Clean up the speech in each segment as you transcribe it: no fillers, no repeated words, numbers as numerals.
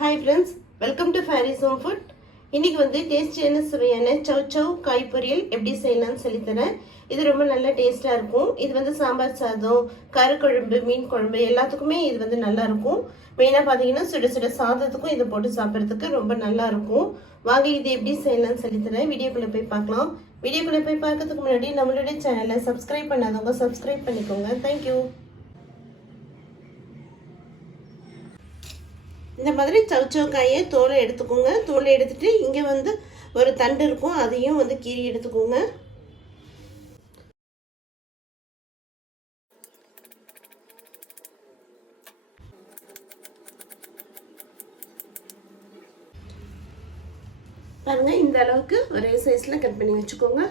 Hi friends, welcome to Faris home food. இன்னைக்கு வந்து டேஸ்டியான சுவையான சவ் காய் பொரியல் எப்படி செய்யலாம்னு சொல்லித்தரேன். இது ரொம்ப நல்ல டேஸ்டாக இருக்கும். இது வந்து சாம்பார் சாதம், கருக்குழம்பு, மீன் குழம்பு எல்லாத்துக்குமே இது வந்து நல்லா இருக்கும். மெயினாக பார்த்தீங்கன்னா சுட சுட சாதத்துக்கும் இதை போட்டு சாப்பிட்றதுக்கு ரொம்ப நல்லா இருக்கும். வாங்க இது எப்படி செய்யலாம்னு சொல்லித்தரேன். வீடியோக்குள்ளே போய் பார்க்கலாம். வீடியோக்குள்ளே போய் பார்க்கறதுக்கு முன்னாடி நம்மளுடைய சேனலை சப்ஸ்கிரைப் பண்ணாதவங்க சப்ஸ்கிரைப் பண்ணிக்கோங்க. தேங்க்யூ. இந்த மாதிரி சவ் காயை தோலை எடுத்துக்கோங்க. தோலை எடுத்துட்டு இங்கே வந்து ஒரு தண்டு இருக்கும், அதையும் வந்து கீறி எடுத்துக்கோங்க. பாருங்க, இந்த அளவுக்கு ஒரே சைஸ்ல கட் பண்ணி வச்சுக்கோங்க.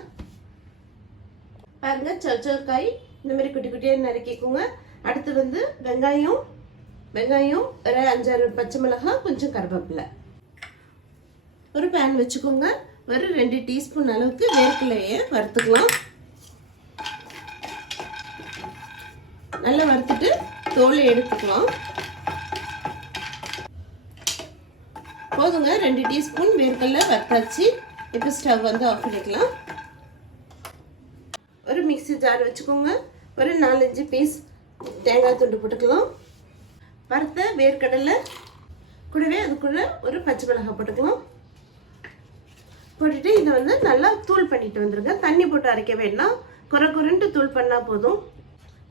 பாருங்க, சவ் காய் இந்த மாதிரி குட்டி குட்டியாக நறுக்கிக்கோங்க. அடுத்து வந்து வெங்காயம் ஒரு 5-6 பச்சை மிளகாய், கொஞ்சம் கருவேப்பிலை. ஒரு பேன் வச்சுக்கோங்க. ஒரு 2 டீஸ்பூன் அளவுக்கு வேர்க்கடலையை வறுத்துக்கலாம். நல்லா வறுத்துட்டு தோலை எடுத்துக்கலாம். போதுங்க, 2 டீஸ்பூன் வேர்க்கடலை வறுத்தாச்சு. இப்போ ஸ்டவ் வந்து ஆஃப் பண்ணிக்கலாம். ஒரு மிக்ஸி ஜார் வச்சுக்கோங்க. ஒரு 4-5 பீஸ் தேங்காய் துண்டு போட்டுக்கலாம். வறுத்த வேர்க்கடலை கூடவே அதுக்குள்ள ஒரு பச்சை மிளகாய் போட்டுக்கலாம். போட்டுட்டு இதை வந்து நல்லா தூள் பண்ணிட்டு வந்துருங்க. தண்ணி போட்டு அரைக்க வேண்டாம், குறைன்ட்டு தூள் பண்ணா போதும்.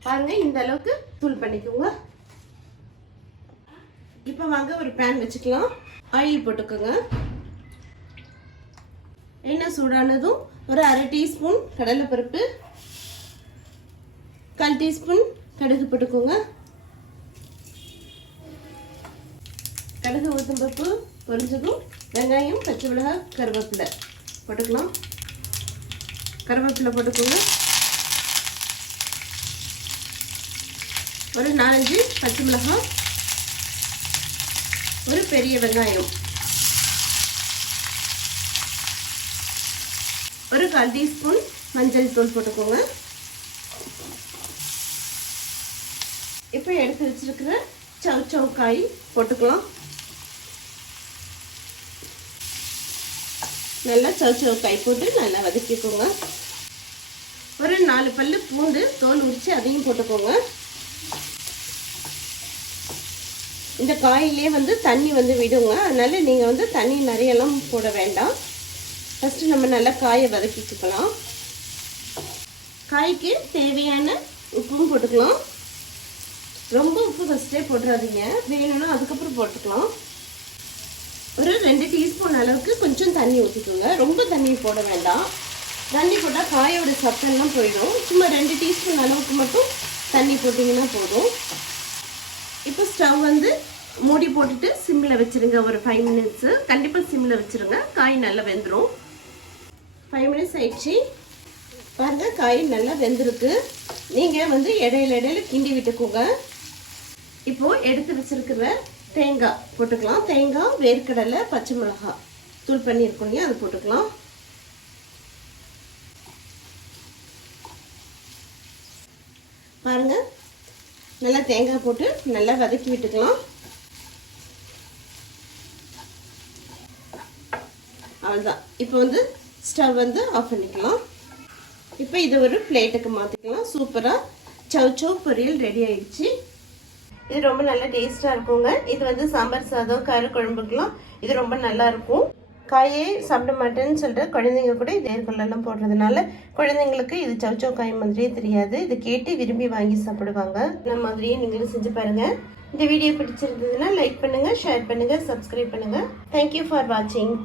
பாருங்க, இந்த அளவுக்கு தூள் பண்ணிக்கோங்க. இப்போ வாங்க ஒரு பேன் வச்சுக்கலாம். ஆயில் போட்டுக்கோங்க. எண்ணெய் சூடானதும் ஒரு 1/2 டீஸ்பூன் கடலைப்பருப்பு, 1/4 டீஸ்பூன் கடுகு போட்டுக்கோங்க. கடுகு உளுத்தம்பருப்பு பொரிஞ்சதும் வெங்காயம், பச்சை மிளகாய், கருவேப்பிலை போட்டுக்கலாம். கருவேப்பிலை போட்டுக்கோங்க. ஒரு 4-5 பச்சை மிளகாய், ஒரு பெரிய வெங்காயம், ஒரு 1/4 டீஸ்பூன் மஞ்சள் தூள் போட்டுக்கோங்க. இப்போ எடுத்து வச்சிருக்கிற சவ் காய் போட்டுக்கலாம். நல்லா சவ் காய் போட்டு நல்லா வதக்கிக்கோங்க. ஒரு 4 பல்லு பூண்டு தோல் உரித்து அதையும் போட்டுக்கோங்க. இந்த காயிலே வந்து தண்ணி வந்து விடுங்க, அதனால நீங்கள் வந்து தண்ணி நிறையெல்லாம் போட வேண்டாம். ஃபஸ்ட்டு நம்ம நல்லா காயை வதக்கிக்கலாம். காய்க்கு தேவையான உப்பும் போட்டுக்கலாம். ரொம்ப உப்பு ஃபஸ்ட்டே போட்டுறாதீங்க, வேணும்னா அதுக்கப்புறம் போட்டுக்கலாம். ஒரு 2 டீஸ்பூன் அளவுக்கு கொஞ்சம் தண்ணி ஊற்றிக்கோங்க. ரொம்ப தண்ணி போட வேண்டாம், தண்ணி போட்டால் காயோட சத்தெல்லாம் போயிடும். சும்மா 2 டீஸ்பூன் அளவுக்கு மட்டும் தண்ணி போட்டிங்கன்னா போதும். இப்போ ஸ்டவ் வந்து மூடி போட்டுட்டு சிம்மில் வச்சுருங்க. ஒரு 5 மினிட்ஸு கண்டிப்பாக சிம்மில் வச்சுருங்க. காய் நல்லா வெந்துடும். 5 மினிட்ஸ் ஆயிடுச்சு. பாருங்கள், காய் நல்லா வெந்திருக்கு. நீங்கள் வந்து இடையில கிண்டி விட்டுக்கோங்க. இப்போது எடுத்து வச்சுருக்கிற தேங்காய் போட்டுக்கலாம். தேங்காய், வேர்க்கடலை, பச்சை மிளகாய் தூள் பண்ணியிருக்கோம் இல்லையா, அது போட்டுக்கலாம். பாருங்க, நல்லா தேங்காய் போட்டு நல்லா வதக்கி விட்டுக்கலாம். அவ்வளோதான். இப்போ வந்து ஸ்டவ் வந்து ஆஃப் பண்ணிக்கலாம். இப்போ இதை ஒரு பிளேட்டுக்கு மாற்றிக்கலாம். சூப்பராக சவ் பொரியல் ரெடி ஆயிடுச்சு. இது ரொம்ப நல்ல டேஸ்ட்டாக இருக்குங்க. இது வந்து சாம்பார் சாதம், கரு குழம்புக்கெலாம் இது ரொம்ப நல்லா இருக்கும். காயே சாப்பிட மாட்டேன்னு சொல்லிட்டு குழந்தைங்க கூட இது ஏற்கொள்ளெல்லாம் போடுறதுனால குழந்தைங்களுக்கு இது சவ் காய் மாதிரியே தெரியாது. இது கேட்டு விரும்பி வாங்கி சாப்பிடுவாங்க. இந்த மாதிரியே நீங்களும் செஞ்சு பாருங்கள். இந்த வீடியோ பிடிச்சிருந்ததுன்னா லைக் பண்ணுங்கள், ஷேர் பண்ணுங்கள், சப்ஸ்கிரைப் பண்ணுங்கள். தேங்க்யூ ஃபார் வாட்சிங்.